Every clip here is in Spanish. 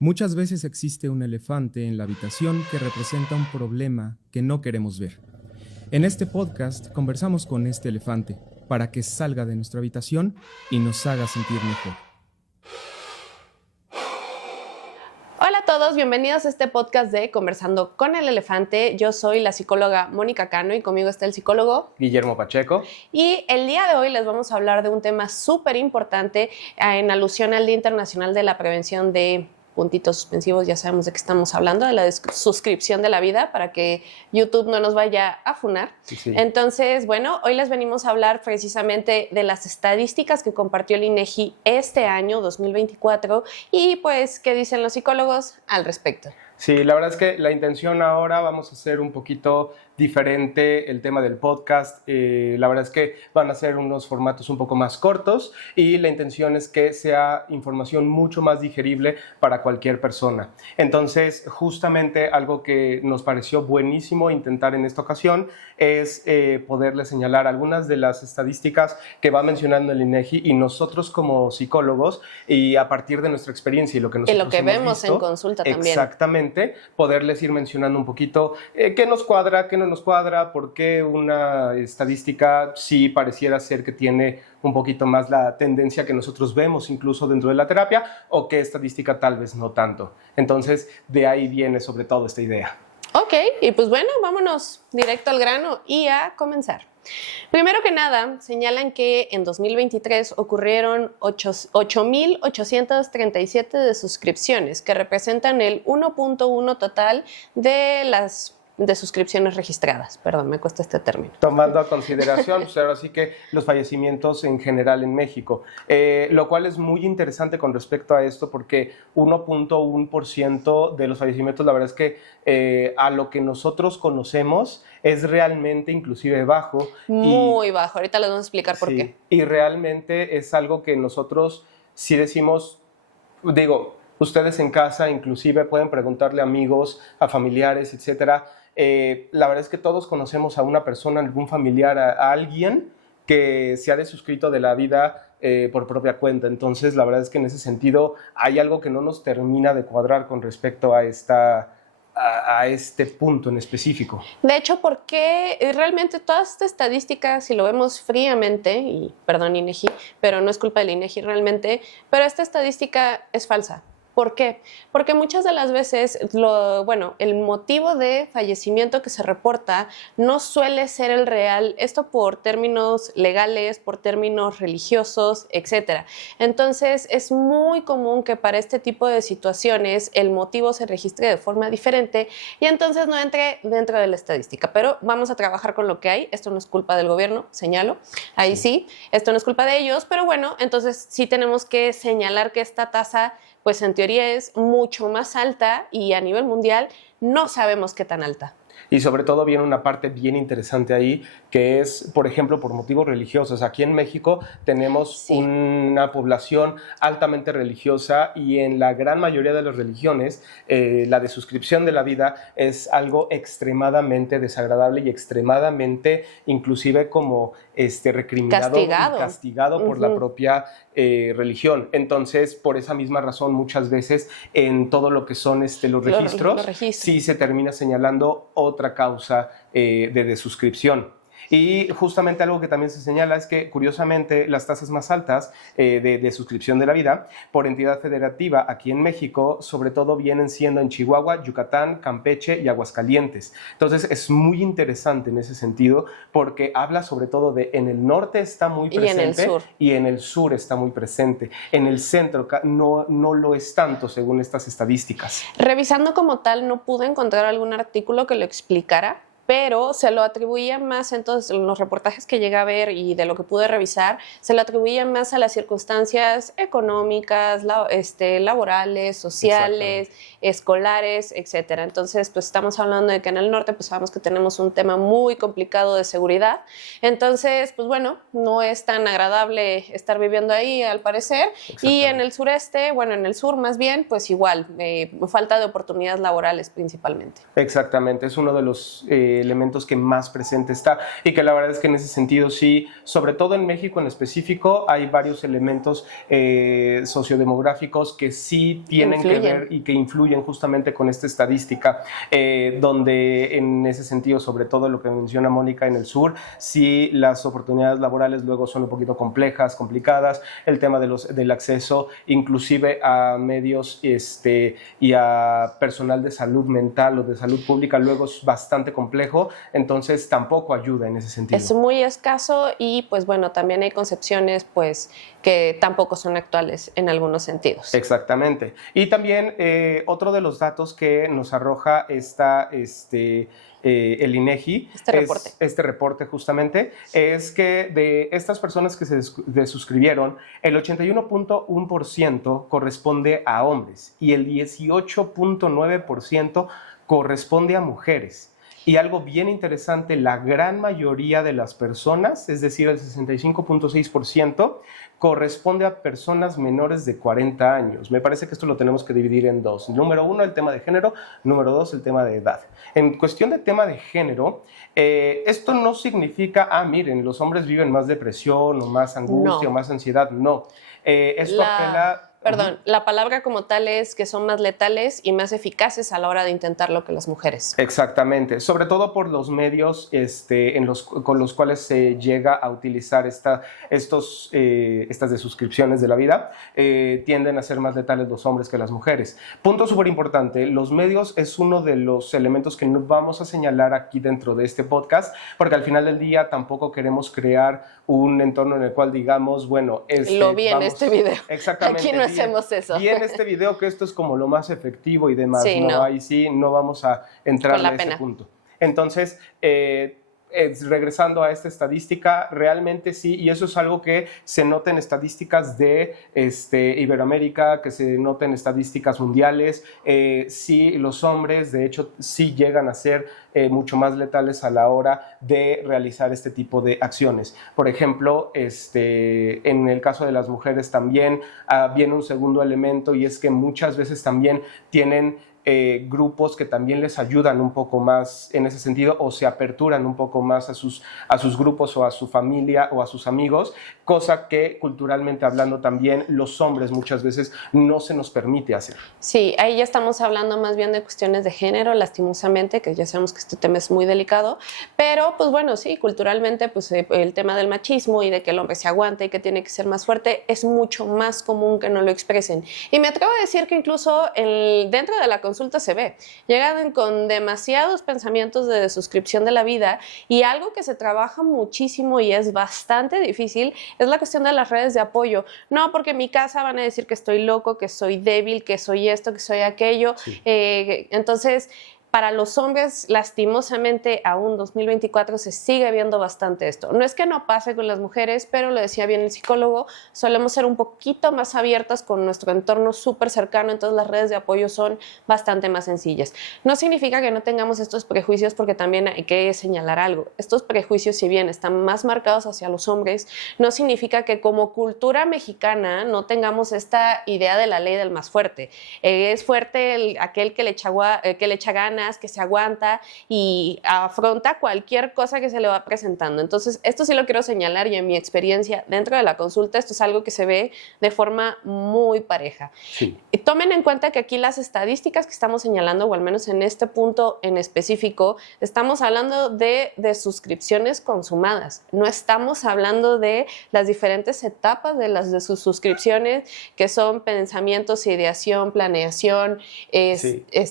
Muchas veces existe un elefante en la habitación que representa un problema que no queremos ver. En este podcast conversamos con este elefante para que salga de nuestra habitación y nos haga sentir mejor. Hola a todos, bienvenidos a este podcast de Conversando con el Elefante. Yo soy la psicóloga Mónica Cano y conmigo está el psicólogo Guillermo Pacheco. Y el día de hoy les vamos a hablar de un tema súper importante en alusión al Día Internacional de la Prevención de puntitos suspensivos. Ya sabemos de qué estamos hablando, de la suscripción de la vida, para que YouTube no nos vaya a funar. Sí. Entonces, bueno, hoy les venimos a hablar precisamente de las estadísticas que compartió el INEGI este año, 2024, y pues, ¿qué dicen los psicólogos al respecto? Sí, la verdad es que la intención ahora vamos a hacer un poquito diferente el tema del podcast. La verdad es que van a ser unos formatos un poco más cortos y la intención es que sea información mucho más digerible para cualquier persona. Entonces, justamente algo que nos pareció buenísimo intentar en esta ocasión es poderle señalar algunas de las estadísticas que va mencionando el INEGI y nosotros como psicólogos, y a partir de nuestra experiencia y lo que nosotros y lo que hemos vemos visto, en consulta también. Exactamente, poderles ir mencionando un poquito qué nos cuadra, qué no nos cuadra, por qué una estadística sí pareciera ser que tiene un poquito más la tendencia que nosotros vemos incluso dentro de la terapia, o qué estadística tal vez no tanto. Entonces, de ahí viene sobre todo esta idea. Ok, y pues bueno, vámonos directo al grano y a comenzar. Primero que nada, señalan que en 2023 ocurrieron 8,837 desuscripciones, que representan el 1.1 total de las suscripciones registradas. Perdón, me cuesta este término. Tomando a consideración, pues ahora sí que los fallecimientos en general en México, lo cual es muy interesante con respecto a esto, porque 1.1% de los fallecimientos, la verdad es que a lo que nosotros conocemos es realmente inclusive bajo. Muy bajo, ahorita les vamos a explicar por qué. Y realmente es algo que nosotros sí decimos, digo, ustedes en casa inclusive pueden preguntarle a amigos, a familiares, etcétera. La verdad es que todos conocemos a una persona, algún familiar, a alguien que se ha desuscrito de la vida por propia cuenta. Entonces, la verdad es que en ese sentido hay algo que no nos termina de cuadrar con respecto a este punto en específico. De hecho, porque realmente todas estas estadísticas, si lo vemos fríamente, y perdón INEGI, pero no es culpa del INEGI realmente, pero esta estadística es falsa. ¿Por qué? Porque muchas de las veces, el motivo de fallecimiento que se reporta no suele ser el real, esto por términos legales, por términos religiosos, etc. Entonces, es muy común que para este tipo de situaciones el motivo se registre de forma diferente y entonces no entre dentro de la estadística. Pero vamos a trabajar con lo que hay. Esto no es culpa del gobierno, señalo. Ahí sí, esto no es culpa de ellos, pero bueno, entonces sí tenemos que señalar que esta tasa, pues en teoría es mucho más alta y a nivel mundial no sabemos qué tan alta. Y sobre todo viene una parte bien interesante ahí, que es, por ejemplo, por motivos religiosos. Aquí en México tenemos una población altamente religiosa y en la gran mayoría de las religiones la desuscripción de la vida es algo extremadamente desagradable y extremadamente inclusive como recriminado y castigado por la propia religión. Entonces, por esa misma razón, muchas veces en todo lo que son los registros, sí se termina señalando otra causa de desuscripción. Y justamente algo que también se señala es que, curiosamente, las tasas más altas de suscripción de la vida por entidad federativa aquí en México, sobre todo vienen siendo en Chihuahua, Yucatán, Campeche y Aguascalientes. Entonces, es muy interesante en ese sentido, porque habla sobre todo de en el norte está muy presente y en el sur está muy presente. En el centro no lo es tanto, según estas estadísticas. Revisando como tal, no pude encontrar algún artículo que lo explicara, pero se lo atribuía más, entonces, en los reportajes que llegué a ver y de lo que pude revisar, se lo atribuía más a las circunstancias económicas, laborales, sociales, escolares, etcétera. Entonces, pues estamos hablando de que en el norte, pues sabemos que tenemos un tema muy complicado de seguridad. Entonces, pues bueno, no es tan agradable estar viviendo ahí, al parecer. Y en el sureste, en el sur más bien, pues igual, falta de oportunidades laborales principalmente. Exactamente, es uno de los elementos que más presente está, y que la verdad es que en ese sentido sí, sobre todo en México en específico, hay varios elementos sociodemográficos que sí tienen que ver y que influyen justamente con esta estadística, donde en ese sentido, sobre todo lo que menciona Mónica en el sur, sí las oportunidades laborales luego son un poquito complejas, complicadas, el tema del acceso inclusive a medios y a personal de salud mental o de salud pública luego es bastante complejo, entonces tampoco ayuda en ese sentido. Es muy escaso y pues bueno, también hay concepciones pues que tampoco son actuales en algunos sentidos. Exactamente. Y también otro de los datos que nos arroja el INEGI, este reporte justamente, es que de estas personas que se suscribieron, el 81.1% corresponde a hombres y el 18.9% corresponde a mujeres. Y algo bien interesante, la gran mayoría de las personas, es decir, el 65.6%, corresponde a personas menores de 40 años. Me parece que esto lo tenemos que dividir en dos. Número uno, el tema de género. Número dos, el tema de edad. En cuestión de tema de género, esto no significa, miren, los hombres viven más depresión o más angustia o más ansiedad. No. Esto apela... Perdón, la palabra como tal es que son más letales y más eficaces a la hora de intentarlo que las mujeres. Exactamente, sobre todo por los medios con los cuales se llega a utilizar estas de suscripciones de la vida, tienden a ser más letales los hombres que las mujeres. Punto súper importante, los medios es uno de los elementos que nos vamos a señalar aquí dentro de este podcast, porque al final del día tampoco queremos crear un entorno en el cual digamos, bueno, lo vi en este video. Exactamente. Aquí no hacemos eso. Y en este video que esto es como lo más efectivo y demás, sí, ¿no? Ahí sí no vamos a entrar en ese punto. Entonces, regresando a esta estadística, realmente sí, y eso es algo que se nota en estadísticas de Iberoamérica, que se nota en estadísticas mundiales, sí, los hombres, de hecho, sí llegan a ser mucho más letales a la hora de realizar este tipo de acciones. Por ejemplo, en el caso de las mujeres también viene un segundo elemento, y es que muchas veces también tienen grupos que también les ayudan un poco más en ese sentido, o se aperturan un poco más a sus grupos o a su familia o a sus amigos, cosa que culturalmente hablando también los hombres muchas veces no se nos permite hacer. Sí, ahí ya estamos hablando más bien de cuestiones de género, lastimosamente, que ya sabemos que este tema es muy delicado, pero pues bueno, sí, culturalmente pues el tema del machismo y de que el hombre se aguante y que tiene que ser más fuerte es mucho más común que no lo expresen. Y me atrevo a decir que incluso dentro de la consulta se ve. Llegan con demasiados pensamientos de suscripción de la vida, y algo que se trabaja muchísimo y es bastante difícil es la cuestión de las redes de apoyo. No, porque en mi casa van a decir que estoy loco, que soy débil, que soy esto, que soy aquello. Sí. Entonces, para los hombres, lastimosamente, aún 2024 se sigue viendo bastante esto. No es que no pase con las mujeres, pero lo decía bien el psicólogo, solemos ser un poquito más abiertas con nuestro entorno súper cercano, entonces las redes de apoyo son bastante más sencillas. No significa que no tengamos estos prejuicios, porque también hay que señalar algo. Estos prejuicios, si bien están más marcados hacia los hombres, no significa que como cultura mexicana no tengamos esta idea de la ley del más fuerte. Es fuerte aquel que le echa ganas, que se aguanta y afronta cualquier cosa que se le va presentando. Entonces, esto sí lo quiero señalar, y en mi experiencia dentro de la consulta, esto es algo que se ve de forma muy pareja. Sí. Y tomen en cuenta que aquí las estadísticas que estamos señalando, o al menos en este punto en específico, estamos hablando de suscripciones consumadas. No estamos hablando de las diferentes etapas de sus suscripciones, que son pensamientos, ideación, planeación.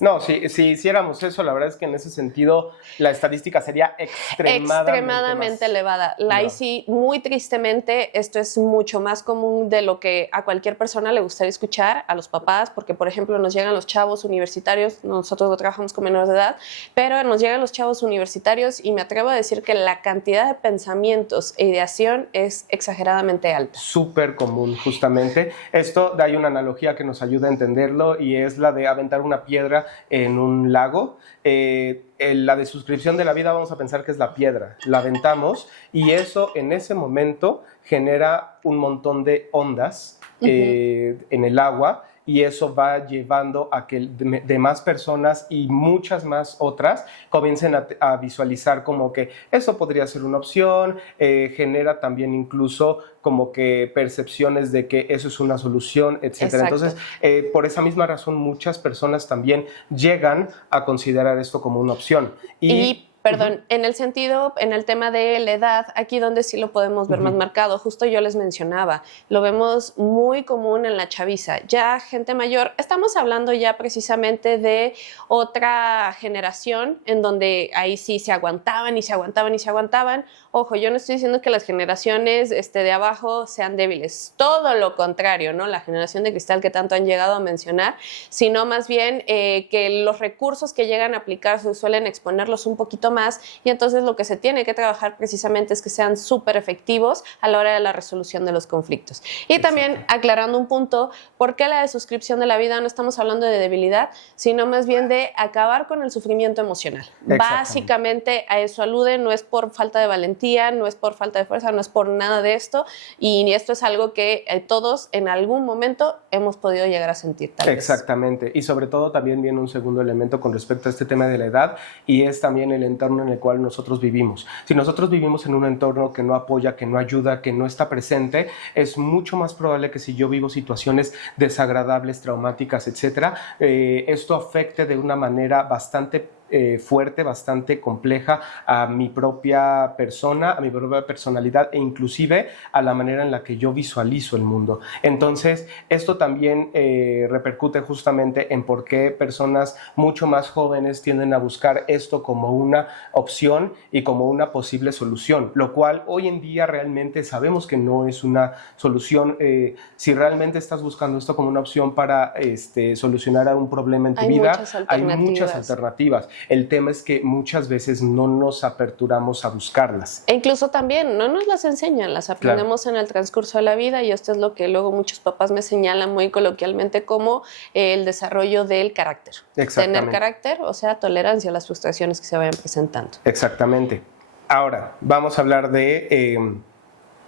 No, si hiciéramos eso, la verdad es que en ese sentido la estadística sería extremadamente elevada. Sí, muy tristemente, esto es mucho más común de lo que a cualquier persona le gustaría escuchar, a los papás, porque por ejemplo nos llegan los chavos universitarios, nosotros no trabajamos con menores de edad, pero nos llegan los chavos universitarios, y me atrevo a decir que la cantidad de pensamientos e ideación es exageradamente alta. Súper común, justamente. Esto hay una analogía que nos ayuda a entenderlo, y es la de aventar una piedra en un lago. La de suscripción de la vida, vamos a pensar que es la piedra, la aventamos, y eso en ese momento genera un montón de ondas en el agua, y eso va llevando a que demás personas y muchas más otras comiencen a visualizar como que eso podría ser una opción, genera también incluso como que percepciones de que eso es una solución, etcétera. Entonces, por esa misma razón, muchas personas también llegan a considerar esto como una opción. Perdón, en el sentido, en el tema de la edad, aquí donde sí lo podemos ver más marcado, justo yo les mencionaba, lo vemos muy común en la chaviza. Ya gente mayor, estamos hablando ya precisamente de otra generación en donde ahí sí se aguantaban y se aguantaban y se aguantaban. Ojo, yo no estoy diciendo que las generaciones de abajo sean débiles, todo lo contrario, ¿no? La generación de cristal que tanto han llegado a mencionar, sino más bien que los recursos que llegan a aplicar suelen exponerlos un poquito más, y entonces lo que se tiene que trabajar precisamente es que sean súper efectivos a la hora de la resolución de los conflictos. Y también aclarando un punto, ¿por qué la desuscripción de la vida? No estamos hablando de debilidad, sino más bien de acabar con el sufrimiento emocional. Básicamente a eso alude, no es por falta de valentía, no es por falta de fuerza, no es por nada de esto, y esto es algo que todos en algún momento hemos podido llegar a sentir tal vez. Exactamente, y sobre todo también viene un segundo elemento con respecto a este tema de la edad, y es también el entorno en el cual nosotros vivimos. Si nosotros vivimos en un entorno que no apoya, que no ayuda, que no está presente, es mucho más probable que si yo vivo situaciones desagradables, traumáticas, etcétera, esto afecte de una manera bastante fuerte, bastante compleja a mi propia persona, a mi propia personalidad e inclusive a la manera en la que yo visualizo el mundo. Entonces, esto también repercute justamente en por qué personas mucho más jóvenes tienden a buscar esto como una opción y como una posible solución, lo cual hoy en día realmente sabemos que no es una solución. Si realmente estás buscando esto como una opción para solucionar un problema en tu vida, hay muchas alternativas. El tema es que muchas veces no nos aperturamos a buscarlas. E incluso también no nos las enseñan, las aprendemos en el transcurso de la vida, y esto es lo que luego muchos papás me señalan muy coloquialmente como el desarrollo del carácter. Tener carácter, o sea, tolerancia a las frustraciones que se vayan presentando. Exactamente. Ahora, vamos a hablar de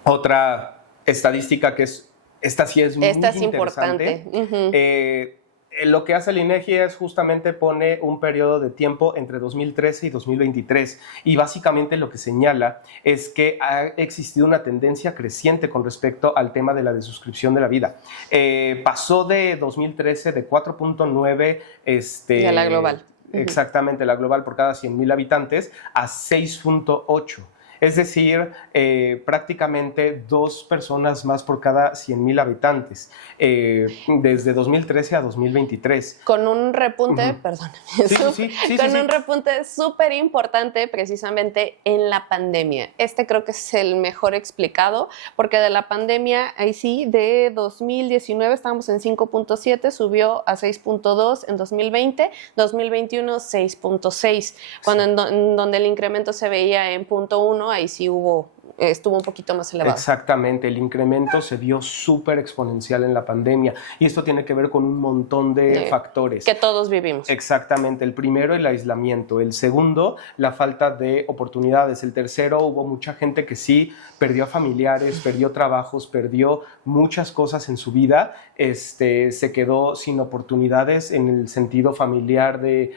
otra estadística que es, esta sí es muy interesante. Importante. Lo que hace el INEGI es justamente pone un periodo de tiempo entre 2013 y 2023, y básicamente lo que señala es que ha existido una tendencia creciente con respecto al tema de la desuscripción de la vida. Pasó de 2013 de 4.9 de la global. Exactamente, la global por cada 100,000 habitantes a 6.8. Es decir, prácticamente 2 personas más por cada 100,000 habitantes, desde 2013 a 2023. Con un repunte, perdóname, un repunte súper importante precisamente en la pandemia. Creo que es el mejor explicado, porque de la pandemia, ahí sí, de 2019 estábamos en 5.7, subió a 6.2 en 2020, 2021 6.6, cuando en donde el incremento se veía en 0.1, ahí sí estuvo un poquito más elevado. Exactamente, el incremento se vio súper exponencial en la pandemia, y esto tiene que ver con un montón de factores que todos vivimos. Exactamente, el primero, el aislamiento; el segundo, la falta de oportunidades; el tercero, hubo mucha gente que sí perdió familiares, perdió trabajos, perdió muchas cosas en su vida, se quedó sin oportunidades en el sentido familiar de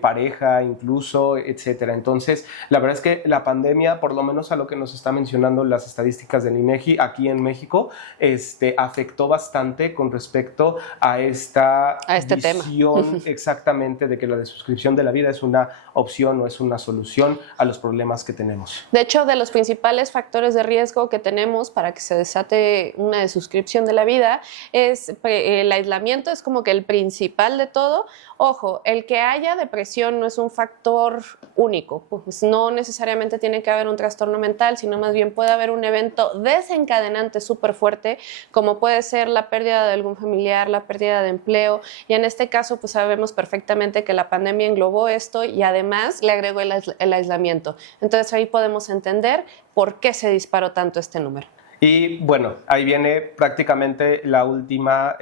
pareja incluso, etcétera. Entonces, la verdad es que la pandemia, por lo menos a lo que nos está mencionando las estadísticas del INEGI aquí en México, afectó bastante con respecto a esta visión exactamente de que la desuscripción de la vida es una opción o es una solución a los problemas que tenemos. De hecho, de los principales factores de riesgo que tenemos para que se desate una desuscripción de la vida es el aislamiento, es como que el principal de todo. Ojo, el que haya depresión no es un factor único, pues no necesariamente tiene que haber un trastorno mental, sino más bien puede haber un evento desencadenante súper fuerte, como puede ser la pérdida de algún familiar, la pérdida de empleo, y en este caso pues sabemos perfectamente que la pandemia englobó esto y además le agregó el aislamiento. Entonces ahí podemos entender por qué se disparó tanto este número. Y bueno, ahí viene prácticamente la última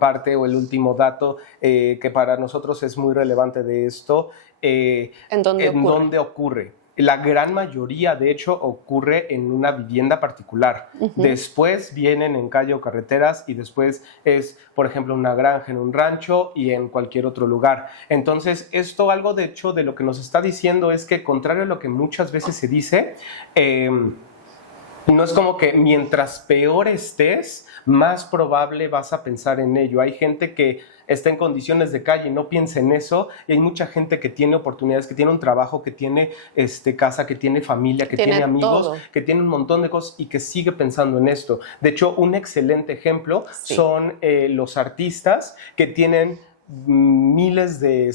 parte o el último dato que para nosotros es muy relevante de esto. ¿En dónde ocurre? La gran mayoría, de hecho, ocurre en una vivienda particular. Después vienen en calle o carreteras y después es, por ejemplo, una granja en un rancho y en cualquier otro lugar. Entonces, esto algo de hecho de lo que nos está diciendo es que, contrario a lo que muchas veces se dice, no es como que mientras peor estés, más probable vas a pensar en ello. Hay gente que está en condiciones de calle y no piensa en eso, y hay mucha gente que tiene oportunidades, que tiene un trabajo, que tiene casa, que tiene familia, que tiene amigos, todo, que tiene un montón de cosas y que sigue pensando en esto. De hecho, un excelente ejemplo son los artistas que tienen miles de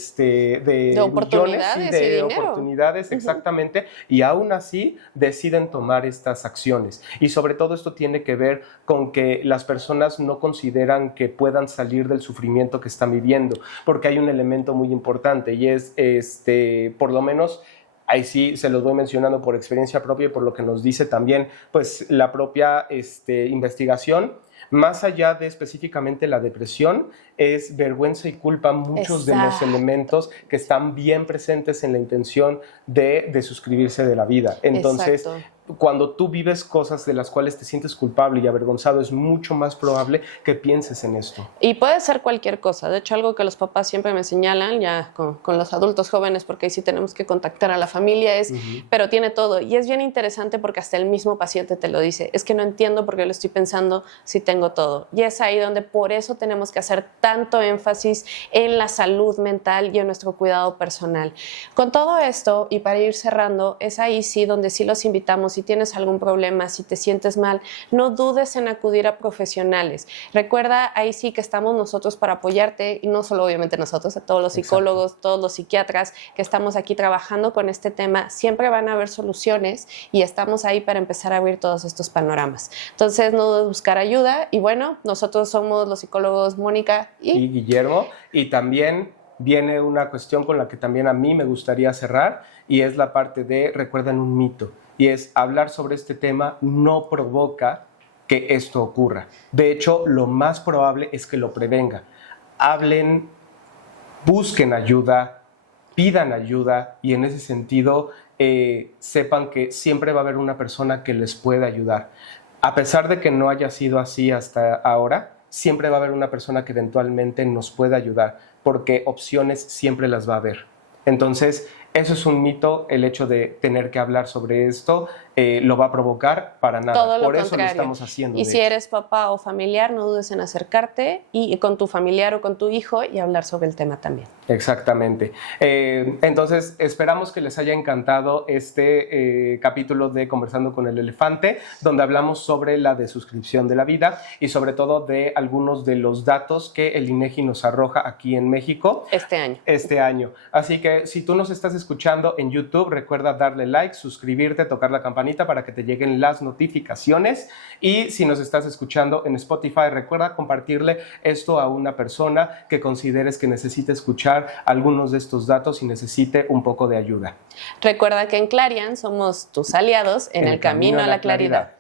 oportunidades millones de oportunidades, exactamente, y aún así deciden tomar estas acciones. Y sobre todo esto tiene que ver con que las personas no consideran que puedan salir del sufrimiento que están viviendo, porque hay un elemento muy importante y es, por lo menos, ahí sí se los voy mencionando por experiencia propia y por lo que nos dice también pues la propia investigación. Más allá de específicamente la depresión, es vergüenza y culpa muchos de los elementos que están bien presentes en la intención de suscribirse de la vida. Entonces, cuando tú vives cosas de las cuales te sientes culpable y avergonzado, es mucho más probable que pienses en esto. Y puede ser cualquier cosa. De hecho, algo que los papás siempre me señalan, ya con los adultos jóvenes, porque ahí sí tenemos que contactar a la familia, es, pero tiene todo. Y es bien interesante porque hasta el mismo paciente te lo dice. Es que no entiendo por qué lo estoy pensando si tengo todo. Y es ahí donde por eso tenemos que hacer tanto énfasis en la salud mental y en nuestro cuidado personal. Con todo esto, y para ir cerrando, es ahí sí donde sí los invitamos. Si tienes algún problema, si te sientes mal, no dudes en acudir a profesionales. Recuerda, ahí sí que estamos nosotros para apoyarte, y no solo obviamente nosotros, a todos los psicólogos, todos los psiquiatras que estamos aquí trabajando con este tema, siempre van a haber soluciones y estamos ahí para empezar a abrir todos estos panoramas. Entonces, no dudes en buscar ayuda y bueno, nosotros somos los psicólogos Mónica y Guillermo, y también viene una cuestión con la que también a mí me gustaría cerrar y es la parte de, recuerden un mito, y es hablar sobre este tema no provoca que esto ocurra. De hecho, lo más probable es que lo prevenga. Hablen, busquen ayuda, pidan ayuda y en ese sentido sepan que siempre va a haber una persona que les pueda ayudar. A pesar de que no haya sido así hasta ahora, siempre va a haber una persona que eventualmente nos pueda ayudar, porque opciones siempre las va a haber. Entonces, eso es un mito, el hecho de tener que hablar sobre esto lo va a provocar para nada. Todo lo Por eso contrario. lo estamos haciendo. Y si eres papá o familiar, no dudes en acercarte y con tu familiar o con tu hijo y hablar sobre el tema también. Exactamente. Entonces, esperamos que les haya encantado este capítulo de Conversando con el Elefante, donde hablamos sobre la desuscripción de la vida y sobre todo de algunos de los datos que el INEGI nos arroja aquí en México. Este año. Así que si tú nos estás escuchando en YouTube, recuerda darle like, suscribirte, tocar la campanita para que te lleguen las notificaciones. Y si nos estás escuchando en Spotify, recuerda compartirle esto a una persona que consideres que necesite escuchar algunos de estos datos y necesite un poco de ayuda. Recuerda que en Clarian somos tus aliados en el camino a la claridad.